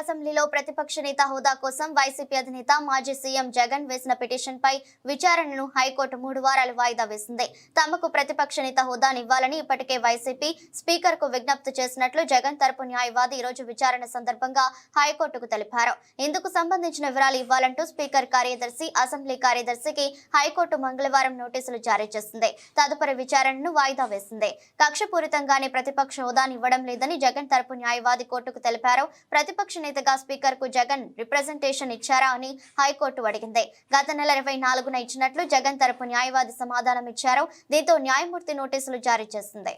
అసెంబ్లీలో ప్రతిపక్ష నేత హోదా కోసం వైసీపీ అధినేత మాజీ సీఎం జగన్ వేసిన పిటిషన్పై విచారణను హైకోర్టు 3 వారాలు వాయిదా వేసింది. తమకు ప్రతిపక్ష నేత హోదానివ్వాలని ఇప్పటికే వైసీపీ స్పీకర్కు విజ్ఞప్తి చేసినట్లు జగన్ తరపు న్యాయవాది ఈ రోజు విచారణ సందర్భంగా హైకోర్టుకు తెలిపారు. ఇందుకు సంబంధించిన వివరాలు ఇవ్వాలంటూ స్పీకర్ కార్యదర్శి, అసెంబ్లీ కార్యదర్శికి హైకోర్టు మంగళవారం నోటీసులు జారీ చేసింది. తదుపరి విచారణను వాయిదా వేసింది. కక్షపూరితంగానే ప్రతిపక్ష హోదాని ఇవ్వడం లేదని జగన్ తరపు న్యాయవాది కోర్టుకు తెలిపారు. ప్రతిపక్ష నేతగా స్పీకర్ కు జగన్ రిప్రజెంటేషన్ ఇచ్చారా అని హైకోర్టు అడిగింది. గత నెల 24న ఇచ్చినట్లు జగన్ తరపు న్యాయవాది సమాధానం ఇచ్చారు. దీంతో న్యాయమూర్తి నోటీసులు జారీ చేసింది.